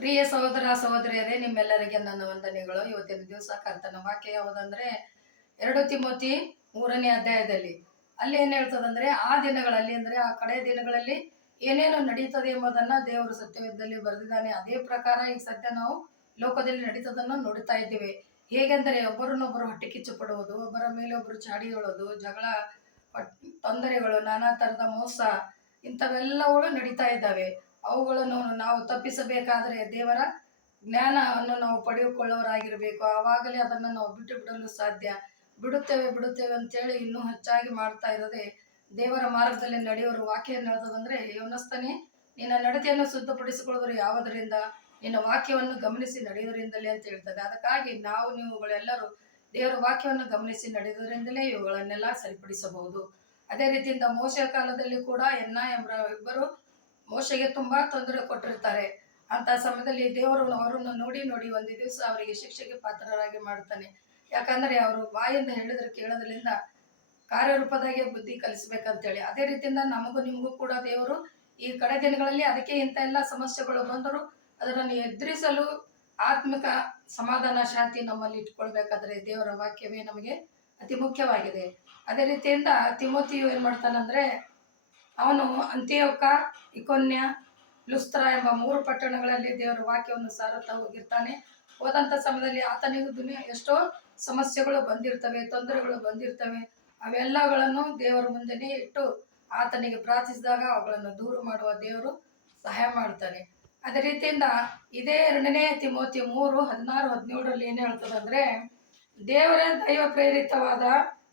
ಪ್ರಿಯ ಸಹೋದರ ಸಹೋದರಿಯರೇ, ನಿಮ್ಮೆಲ್ಲರಿಗೆ ನನ್ನ ವಂದನೆಗಳು. ಇವತ್ತಿನ ದಿವಸ ಕರ್ತನ ವಾಕ್ಯ ಯಾವುದಂದ್ರೆ 2 ತಿಮೋತಿ 3ನೇ ಅಧ್ಯಾಯದಲ್ಲಿ ಅಲ್ಲಿ ಏನ್ ಹೇಳ್ತದಂದ್ರೆ, ಆ ದಿನಗಳಲ್ಲಿ ಅಂದ್ರೆ ಆ ಕಡೆ ದಿನಗಳಲ್ಲಿ ಏನೇನು ನಡೀತದೆ ಎಂಬುದನ್ನ ದೇವರು ಸತ್ಯವೇದದಲ್ಲಿ ಬರೆದಿದ್ದಾನೆ. ಅದೇ ಪ್ರಕಾರ ಈಗ ಸದ್ಯ ನಾವು ಲೋಕದಲ್ಲಿ ನಡೀತದನ್ನು ನೋಡ್ತಾ ಇದ್ದೇವೆ. ಹೇಗೆಂದರೆ ಒಬ್ಬರನ್ನೊಬ್ಬರು ಹೊಟ್ಟೆ ಕಿಚ್ಚು ಪಡುವುದು, ಒಬ್ಬರ ಮೇಲೆ ಒಬ್ಬರು ಚಾಡಿ ಹೇಳೋದು, ಜಗಳ, ತೊಂದರೆಗಳು, ನಾನಾ ತರದ ಮೋಸ, ಇಂಥವೆಲ್ಲಗಳು ನಡೀತಾ ಇದ್ದಾವೆ. ಅವುಗಳನ್ನು ನಾವು ತಪ್ಪಿಸಬೇಕಾದರೆ ದೇವರ ಜ್ಞಾನವನ್ನು ನಾವು ಪಡೆದುಕೊಳ್ಳೋರಾಗಿರಬೇಕು. ಆವಾಗಲೇ ಅದನ್ನು ನಾವು ಬಿಟ್ಟು ಬಿಡಲು ಸಾಧ್ಯ. ಬಿಡುತ್ತೇವೆ ಅಂತೇಳಿ ಇನ್ನೂ ಹೆಚ್ಚಾಗಿ ಮಾಡ್ತಾ ಇರೋದೆ ದೇವರ ಮಾರ್ಗದಲ್ಲಿ ನಡೆಯೋರು. ವಾಕ್ಯ ಏನು ಹೇಳ್ತದಂದ್ರೆ, ಯವನಸ್ಥನೇ, ನಿನ್ನ ನಡತೆಯನ್ನು ಶುದ್ಧಪಡಿಸಿಕೊಳ್ಳೋರು ಯಾವುದರಿಂದ? ನಿನ್ನ ವಾಕ್ಯವನ್ನು ಗಮನಿಸಿ ನಡೆಯೋದ್ರಿಂದಲೇ ಅಂತ ಹೇಳ್ತದೆ. ಅದಕ್ಕಾಗಿ ನೀವುಗಳೆಲ್ಲರೂ ದೇವರ ವಾಕ್ಯವನ್ನು ಗಮನಿಸಿ ನಡೆಯೋದ್ರಿಂದಲೇ ಇವುಗಳನ್ನೆಲ್ಲ ಸರಿಪಡಿಸಬಹುದು. ಅದೇ ರೀತಿಯಿಂದ ಮೋಶೆಯ ಕಾಲದಲ್ಲಿ ಕೂಡ ಎಂಬ ಇಬ್ಬರು ಮೋಶೆಗೆ ತುಂಬಾ ತೊಂದರೆ ಕೊಟ್ಟಿರ್ತಾರೆ. ಅಂತ ಸಮಯದಲ್ಲಿ ದೇವರು ಅವರನ್ನು ನೋಡಿ ಒಂದು ದಿವಸ ಅವರಿಗೆ ಶಿಕ್ಷೆಗೆ ಪಾತ್ರರಾಗಿ ಮಾಡ್ತಾನೆ. ಯಾಕಂದ್ರೆ ಅವರು ಬಾಯಿಂದ ಹೇಳಿದ್ರೆ ಕೇಳೋದ್ರಿಂದ ಕಾರ್ಯರೂಪದಾಗೆ ಬುದ್ಧಿ ಕಲಿಸ್ಬೇಕಂತೇಳಿ. ಅದೇ ರೀತಿಯಿಂದ ನಮಗೂ ನಿಮಗೂ ಕೂಡ ದೇವರು ಈ ಕಡೆ ದಿನಗಳಲ್ಲಿ ಅದಕ್ಕೆ ಇಂಥ ಎಲ್ಲ ಸಮಸ್ಯೆಗಳು ಬಂದರೂ ಅದನ್ನು ಎದುರಿಸಲು ಆತ್ಮಿಕ ಸಮಾಧಾನ ಶಾಂತಿ ನಮ್ಮಲ್ಲಿ ಇಟ್ಕೊಳ್ಬೇಕಾದ್ರೆ ದೇವರ ವಾಕ್ಯವೇ ನಮಗೆ ಅತಿ ಮುಖ್ಯವಾಗಿದೆ. ಅದೇ ರೀತಿಯಿಂದ ತಿಮೋತಿಯು ಏನ್ ಮಾಡ್ತಾನಂದ್ರೆ, ಅವನು ಅಂತಿಯೋಕ, ಇಕೋನ್ಯ, ಲುಸ್ತ್ರ ಎಂಬ 3 ಪಟ್ಟಣಗಳಲ್ಲಿ ದೇವರ ವಾಕ್ಯವನ್ನು ಸಾರುತ್ತಾ ಹೋಗಿರ್ತಾನೆ. ಹೋದಂಥ ಸಮಯದಲ್ಲಿ ಆತನಿಗೂ ಎಷ್ಟೋ ಸಮಸ್ಯೆಗಳು ಬಂದಿರ್ತವೆ, ತೊಂದರೆಗಳು ಬಂದಿರ್ತವೆ. ಅವೆಲ್ಲಗಳನ್ನು ದೇವರ ಮುಂದೆನೇ ಇಟ್ಟು ಆತನಿಗೆ ಪ್ರಾರ್ಥಿಸಿದಾಗ ಅವುಗಳನ್ನು ದೂರ ಮಾಡುವ ದೇವರು ಸಹಾಯ ಮಾಡ್ತಾನೆ. ಅದೇ ರೀತಿಯಿಂದ ಇದೇ 2ನೇ ತಿಮೋತಿ 3:16-17 ಏನು ಹೇಳ್ತದಂದ್ರೆ, ದೇವರ ದೈವ ಪ್ರೇರಿತವಾದ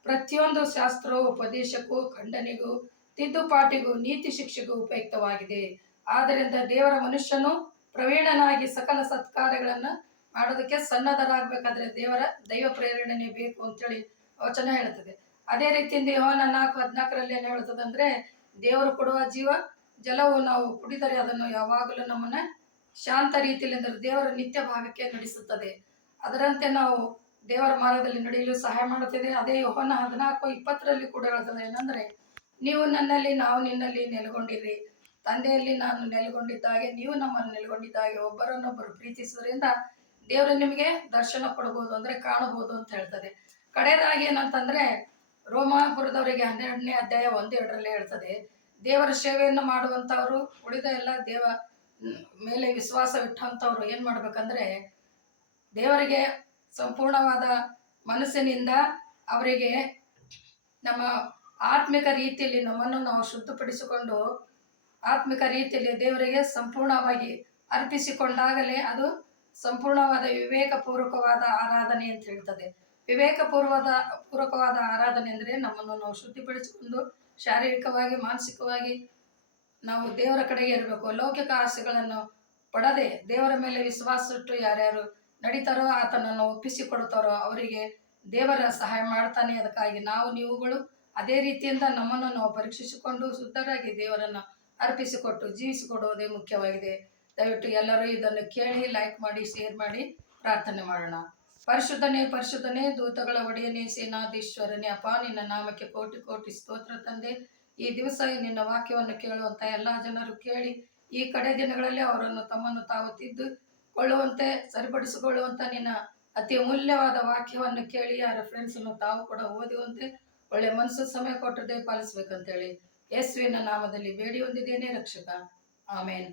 ಪ್ರತಿಯೊಂದು ಶಾಸ್ತ್ರವು ಉಪದೇಶಕ್ಕೂ, ಖಂಡನೆಗೂ, ತಿದ್ದುಪಾಟಿಗೂ, ನೀತಿ ಶಿಕ್ಷೆಗೂ ಉಪಯುಕ್ತವಾಗಿದೆ. ಆದ್ದರಿಂದ ದೇವರ ಮನುಷ್ಯನು ಪ್ರವೀಣನಾಗಿ ಸಕಲ ಸತ್ಕಾರ್ಯಗಳನ್ನು ಮಾಡೋದಕ್ಕೆ ಸನ್ನದ್ಧರಾಗಬೇಕಾದ್ರೆ ದೇವರ ದೈವ ಪ್ರೇರಣೆ ಬೇಕು ಅಂತೇಳಿ ವಚನ ಹೇಳ್ತದೆ. ಅದೇ ರೀತಿಯಿಂದ ಯೋಹಾನ 4:14 ಏನು ಹೇಳ್ತದಂದ್ರೆ, ದೇವರು ಕೊಡುವ ಜೀವ ಜಲವು ನಾವು ಕುಡಿದರೆ ಅದನ್ನು ಯಾವಾಗಲೂ ನಮ್ಮನ್ನ ಶಾಂತ ರೀತಿಯಲ್ಲಿ ಅಂದರೆ ದೇವರ ನಿತ್ಯ ಭಾಗಕ್ಕೆ ನಡೆಸುತ್ತದೆ. ಅದರಂತೆ ನಾವು ದೇವರ ಮಾರ್ಗದಲ್ಲಿ ನಡೆಯಲು ಸಹಾಯ ಮಾಡುತ್ತದೆ. ಅದೇ ಯೋಹಾನ 14:20 ಕೂಡ ಹೇಳ್ತದೆ ಏನಂದ್ರೆ, ನೀವು ನನ್ನಲ್ಲಿ ನಾವು ನಿನ್ನಲ್ಲಿ ನೆಲೆಗೊಂಡಿರಿ, ತಂದೆಯಲ್ಲಿ ನಾನು ನೆಲೆಗೊಂಡಿದ್ದಾಗೆ ನೀವು ನಮ್ಮನ್ನು ನೆಲೆಗೊಂಡಿದ್ದಾಗೆ ಒಬ್ಬರನ್ನೊಬ್ಬರು ಪ್ರೀತಿಸುವುದರಿಂದ ದೇವರು ನಿಮಗೆ ದರ್ಶನ ಕೊಡಬಹುದು, ಅಂದ್ರೆ ಕಾಣಬಹುದು ಅಂತ ಹೇಳ್ತದೆ. ಕಡೆಯದಾಗಿ ಏನಂತಂದ್ರೆ, ರೋಮಾಪುರದವರಿಗೆ 12ನೇ ಅಧ್ಯಾಯ 1-2 ಹೇಳ್ತದೆ, ದೇವರ ಸೇವೆಯನ್ನು ಮಾಡುವಂಥವ್ರು, ಉಳಿದ ಎಲ್ಲ ದೇವ ಮೇಲೆ ವಿಶ್ವಾಸವಿಟ್ಟಂಥವ್ರು ಏನ್ ಮಾಡ್ಬೇಕಂದ್ರೆ, ದೇವರಿಗೆ ಸಂಪೂರ್ಣವಾದ ಮನಸ್ಸಿನಿಂದ ಅವರಿಗೆ ನಮ್ಮ ಆತ್ಮಿಕ ರೀತಿಯಲ್ಲಿ ನಮ್ಮನ್ನು ನಾವು ಶುದ್ಧಪಡಿಸಿಕೊಂಡು ಆತ್ಮಿಕ ರೀತಿಯಲ್ಲಿ ದೇವರಿಗೆ ಸಂಪೂರ್ಣವಾಗಿ ಅರ್ಪಿಸಿಕೊಂಡಾಗಲೇ ಅದು ಸಂಪೂರ್ಣವಾದ ವಿವೇಕಪೂರ್ವಕವಾದ ಆರಾಧನೆ ಅಂತ ಹೇಳ್ತದೆ. ಪೂರ್ವಕವಾದ ಆರಾಧನೆ ಅಂದರೆ ನಮ್ಮನ್ನು ನಾವು ಶುದ್ಧಿಪಡಿಸಿಕೊಂಡು ಶಾರೀರಿಕವಾಗಿ, ಮಾನಸಿಕವಾಗಿ ನಾವು ದೇವರ ಕಡೆಗೆ ಇರಬೇಕು. ಲೌಕಿಕ ಆಸೆಗಳನ್ನು ಪಡದೆ ದೇವರ ಮೇಲೆ ವಿಶ್ವಾಸ ಇಟ್ಟು ಯಾರ್ಯಾರು ನಡೀತಾರೋ, ಆತನನ್ನು ಒಪ್ಪಿಸಿಕೊಡ್ತಾರೋ ಅವರಿಗೆ ದೇವರ ಸಹಾಯ ಮಾಡ್ತಾನೆ. ಅದಕ್ಕಾಗಿ ನೀವುಗಳು ಅದೇ ರೀತಿಯಿಂದ ನಮ್ಮನ್ನು ನಾವು ಪರೀಕ್ಷಿಸಿಕೊಂಡು ಶುದ್ಧರಾಗಿ ದೇವರನ್ನು ಅರ್ಪಿಸಿಕೊಟ್ಟು ಜೀವಿಸಿಕೊಡುವುದೇ ಮುಖ್ಯವಾಗಿದೆ. ದಯವಿಟ್ಟು ಎಲ್ಲರೂ ಇದನ್ನು ಕೇಳಿ ಲೈಕ್ ಮಾಡಿ, ಶೇರ್ ಮಾಡಿ, ಪ್ರಾರ್ಥನೆ ಮಾಡೋಣ. ಪರಿಶುದ್ಧನೇ, ದೂತಗಳ ಒಡೆಯನೇ, ಸೇನಾಧೀಶ್ವರನೇ, ಅಪ್ಪ ನಿನ್ನ ನಾಮಕ್ಕೆ ಕೋಟಿ ಕೋಟಿ ಸ್ತೋತ್ರ ತಂದೆ. ಈ ದಿವಸ ನಿನ್ನ ವಾಕ್ಯವನ್ನು ಕೇಳುವಂತ ಎಲ್ಲಾ ಜನರು ಕೇಳಿ ಈ ಕಡೆ ದಿನಗಳಲ್ಲಿ ಅವರನ್ನು ತಮ್ಮನ್ನು ತಾವು ತಿದ್ದುಕೊಳ್ಳುವಂತೆ, ಸರಿಪಡಿಸಿಕೊಳ್ಳುವಂತ ನಿನ್ನ ಅತಿ ಅಮೂಲ್ಯವಾದ ವಾಕ್ಯವನ್ನು ಕೇಳಿ ಯಾರ ಫ್ರೆಂಡ್ಸನ್ನು ತಾವು ಕೂಡ ಓದುವಂತೆ ಒಳ್ಳೆ ಮನಸ್ಸು ಸಮಯ ಕೊಟ್ಟು ಪಾಲಿಸ್ಬೇಕಂತೇಳಿ ಯೇಸುವಿನ ನಾಮದಲ್ಲಿ ಬೇಡಿ ಹೊಂದಿದ್ದೇನೆ ರಕ್ಷಕ. ಆಮೇನ್.